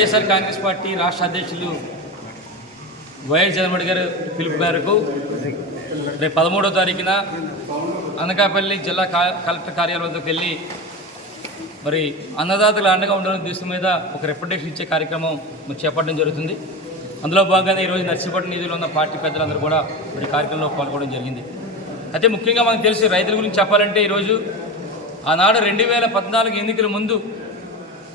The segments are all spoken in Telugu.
వైఎస్ఆర్ కాంగ్రెస్ పార్టీ రాష్ట్ర అధ్యక్షులు వైఎస్ జగన్మోహన్ గారు పిలుపు మేరకు రేపు 13వ తారీఖున అనకాపల్లి జిల్లా కలెక్టర్ కార్యాలయం వద్దకు వెళ్ళి మరి అన్నదాతలు అండగా ఉండాలని దృష్టి మీద ఒక రిప్రజెంటేషన్ ఇచ్చే కార్యక్రమం చేపట్టడం జరుగుతుంది. అందులో భాగంగానే ఈరోజు నర్సీపట్నం నిధులు ఉన్న పార్టీ పెద్దలందరూ కూడా మరి కార్యక్రమంలో పాల్గొనడం జరిగింది. అయితే ముఖ్యంగా మనకు తెలిసి రైతుల గురించి చెప్పాలంటే ఈరోజు ఆనాడు 2014 ఎన్నికల ముందు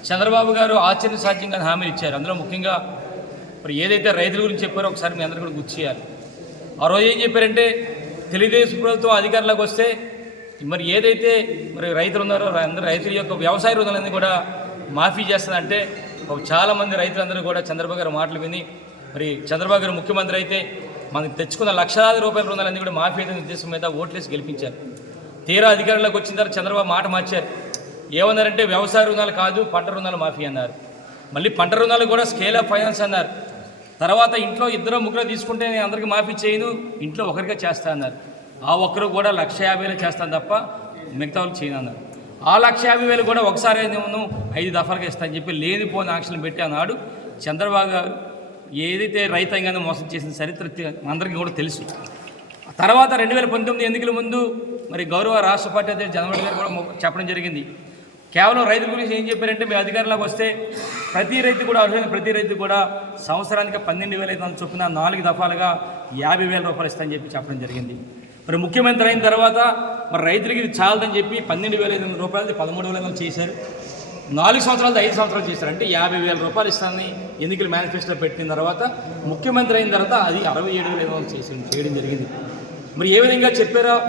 చంద్రబాబు గారు ఆచరణ సాధ్యంగా హామీలు ఇచ్చారు. అందులో ముఖ్యంగా మరి ఏదైతే రైతుల గురించి చెప్పారో ఒకసారి మీ అందరూ కూడా గుర్తు చేయాలి. ఆ రోజు ఏం చెప్పారంటే తెలుగుదేశం ప్రభుత్వం అధికారంలోకి వస్తే మరి ఏదైతే మరి రైతులు ఉన్నారో అందరూ రైతుల యొక్క వ్యవసాయ రుణాలన్నీ కూడా మాఫీ చేస్తుందంటే చాలామంది రైతులందరూ కూడా చంద్రబాబు గారు మాటలు విని మరి చంద్రబాబు గారు ముఖ్యమంత్రి అయితే మనకు తెచ్చుకున్న లక్షలాది రూపాయల రుణాలన్నీ కూడా మాఫీ అయితే ఉద్దేశం మీద ఓట్లేసి గెలిపించారు. తీరా అధికారంలోకి వచ్చిన తర్వాత చంద్రబాబు మాట మార్చారు. ఏమన్నారంటే వ్యవసాయ రుణాలు కాదు పంట రుణాలు మాఫీ అన్నారు. మళ్ళీ పంట రుణాలు కూడా స్కేల్ ఆఫ్ ఫైనాన్స్ అన్నారు. తర్వాత ఇంట్లో 2-3 తీసుకుంటే నేను అందరికీ మాఫీ చేయను, ఇంట్లో ఒకరిగా చేస్తా అన్నారు. ఆ ఒక్కరు కూడా 150,000 చేస్తాను తప్ప మిగతా వాళ్ళు చేయను అన్నారు. ఆ 150,000 కూడా ఒకసారి 5 దఫాలుగా ఇస్తానని చెప్పి లేనిపోని ఆంక్షలు పెట్టి అన్నాడు చంద్రబాబు గారు. ఏదైతే రైతాంగాన్ని మోసం చేసిన చరిత్ర అందరికీ కూడా తెలుసు. తర్వాత 2019 ఎన్నికల ముందు మరి గౌరవ రాష్ట్ర పార్టీ అధ్యక్షుడు జగన్మోహన్ గారు కూడా చెప్పడం జరిగింది. కేవలం రైతుల గురించి ఏం చెప్పారంటే మీ అధికారంలోకి వస్తే ప్రతి రైతు కూడా అర్హులైన ప్రతి రైతు కూడా సంవత్సరానికి 12,500 చొప్పున 4 దఫాలుగా 50,000 రూపాయలు ఇస్తానని చెప్పి చెప్పడం జరిగింది. మరి ముఖ్యమంత్రి అయిన తర్వాత మరి రైతులకి ఇది చాలదని చెప్పి 12,500 రూపాయలు 13,500 చేశారు. 4 సంవత్సరాలు 5 సంవత్సరాలు చేశారు. అంటే 50,000 రూపాయలు ఇస్తానని ఎన్నికల మేనిఫెస్టోలో పెట్టిన తర్వాత ముఖ్యమంత్రి అయిన తర్వాత అది 67,500 చేయడం జరిగింది. మరి ఏ విధంగా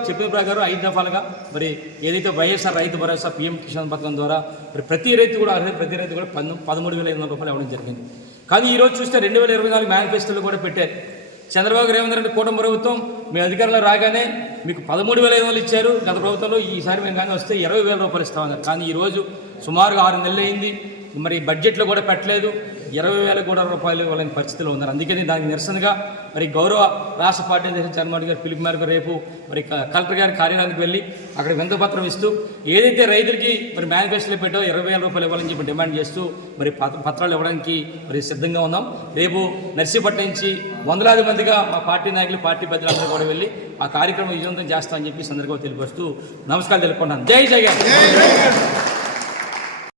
చెప్పిన ప్రకారం 5 దఫాలుగా మరి ఏదైతే వైఎస్ఆర్ రైతు భరోసా పీఎం కిసాన్ పథకం ద్వారా మరి ప్రతి రైతు కూడా 13,500 రూపాయలు ఇవ్వడం జరిగింది. కానీ ఈరోజు చూస్తే 2024 మేనిఫెస్టోలో కూడా పెట్టారు. చంద్రబాబు రేవంత్ కూటమి ప్రభుత్వం మీ అధికారంలో రాగానే మీకు 13,500 ఇచ్చారు గత ప్రభుత్వంలో, ఈసారి మేము కానీ వస్తే 20,000 రూపాయలు ఇస్తామన్నారు. కానీ ఈరోజు సుమారుగా 6 నెలలు అయింది, మరి బడ్జెట్లో కూడా పెట్టలేదు, 20,000 రూపాయలు ఇవ్వలేని పరిస్థితిలో ఉన్నారు. అందుకని దానికి నిరసనగా మరి గౌరవ రాష్ట్ర పార్టీ అధ్యక్షుడు జగన్మోహన్ గారు పిలుపు మేరకు రేపు మరి కలెక్టర్ గారి కార్యాలయానికి వెళ్ళి అక్కడ వినతిపత్రం ఇస్తూ ఏదైతే రైతులకి మరి మేనిఫెస్టోలో పెట్టో 20,000 రూపాయలు ఇవ్వాలని చెప్పి డిమాండ్ చేస్తూ మరి పత్రాలు ఇవ్వడానికి మరి సిద్ధంగా ఉన్నాం. రేపు నర్సీపట్నం నుంచి వందలాది మందిగా మా పార్టీ నాయకులు పార్టీ పెద్దలందరూ కూడా వెళ్ళి ఆ కార్యక్రమం విజయవంతం చేస్తామని చెప్పి సందర్భంగా తెలియపరుస్తూ నమస్కారం తెలుపుకుంటాను. జై జగన్.